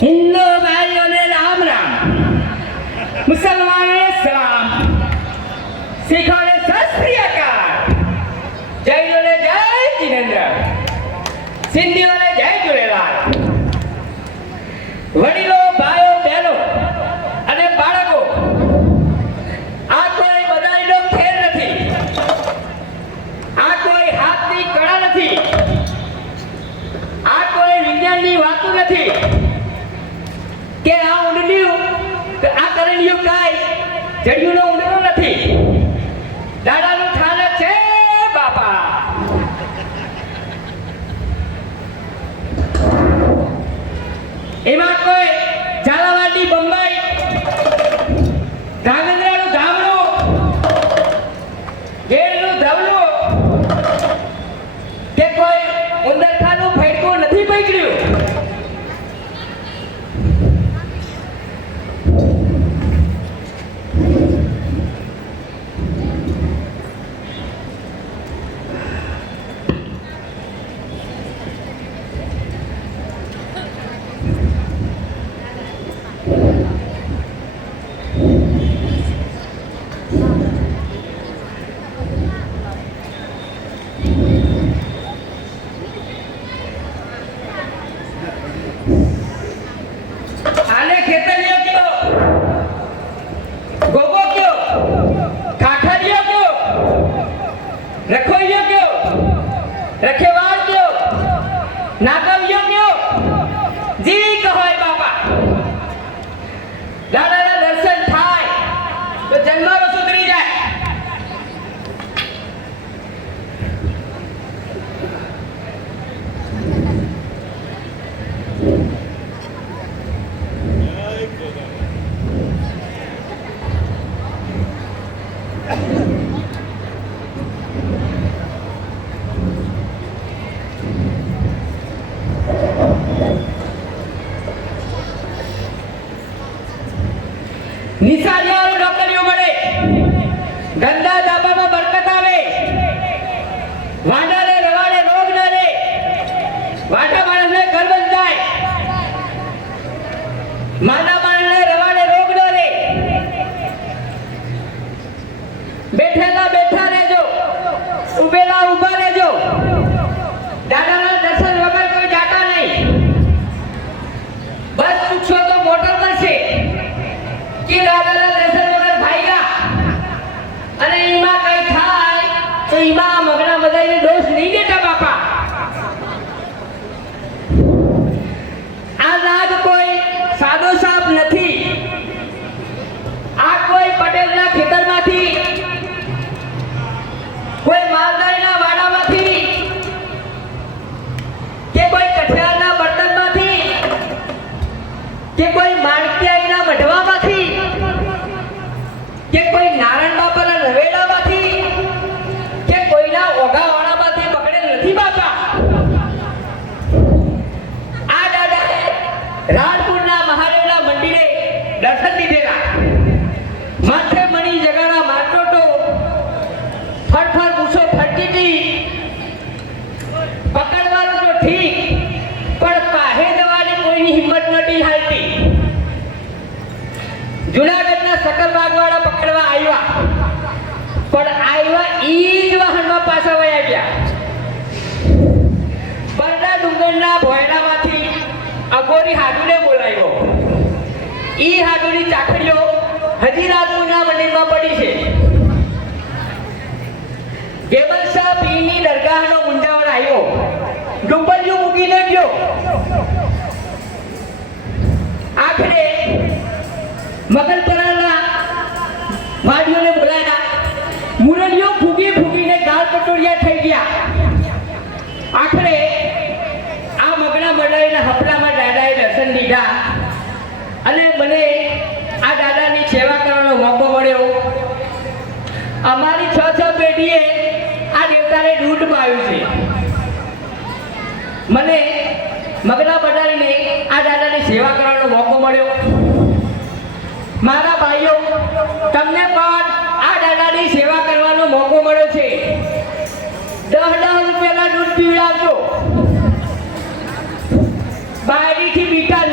हिंदू भाइयों ने राम राम मुसलमान ने सलाम सिखों ने सत जैनों ने जय जिनेन्द्र નથી. દાદાનું થાનક છે બાપા. એમાં કોઈ દાદાના દર્શન થાય. તો જન્મારો સુધરી જાય. નિશાળીઓને ઈ હાડોની ચાખડીઓ હજી રાજપુરના મંદિરમાં પડી છે. ગેબલ શાહ પીરની દરગાહનો મુંજાવણ આવ્યો. ડુંબલિયું મૂકીને ગયો. આખરે મગલપરાના વાડીઓને બોલાયા મુરલીઓ ફૂગી ફૂગીને ગાળ કટોરિયા થઈ ગયા. આખરે મને આ દાદાની સેવા કરવાનો મોકો મળ્યો. અમારી છ છ પેઢીએ આ દેવતાને દૂધ પાયું છે. મને મગના બટારીને આ દાદાની સેવા કરવાનો મોકો મળ્યો. મારા ભાઈઓ, તમને પણ આ દાદાની સેવા કરવાનો મોકો મળ્યો છે. દસ દસ રૂપિયાના દૂધ પીવડાવજો. બાયરીથી બીટા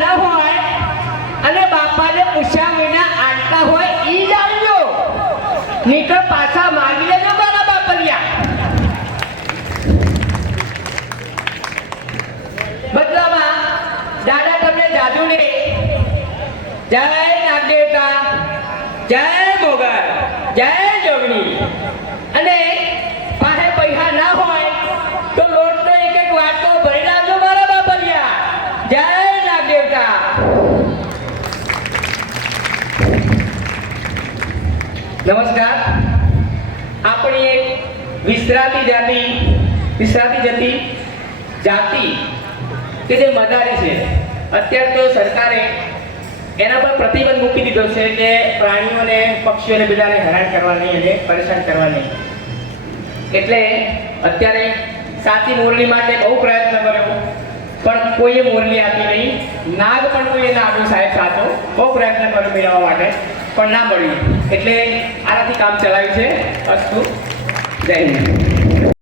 નીકળ પાછા માગી લેજો મારા બાપરિયા બદલામાં દાદા તમને જાદુ ને જય નાગદેવતા, જય મોગર જય જોગણી અને પાસે પૈસા ના હોય તો લોટનો એક એક વાટકો ભરી નાખજો મારા બાપરિયા જય નાગદેવતા. નમસ્કાર. વિશ્રાતી જાતિ વિસરાતી જતી જાતિ કે જે મદારી છે. અત્યારે તો સરકારે એના પર પ્રતિબંધ મૂકી દીધો છે કે પ્રાણીઓને, પક્ષીઓને બધાને હેરાન કરવા નહીં અને પરેશાન કરવા નહીં. એટલે અત્યારે સાચી મોરલી માટે બહુ પ્રયત્ન કર્યો, પણ કોઈએ મોરલી આપી નહીં. નાગ પણ કોઈએ ના આપ્યું સાહેબ સાચો, બહુ પ્રયત્ન કર્યો મેળવવા માટે, પણ ના મળ્યું. એટલે આનાથી કામ ચલાવ્યું છે અસ્તુ. જય હિન્દ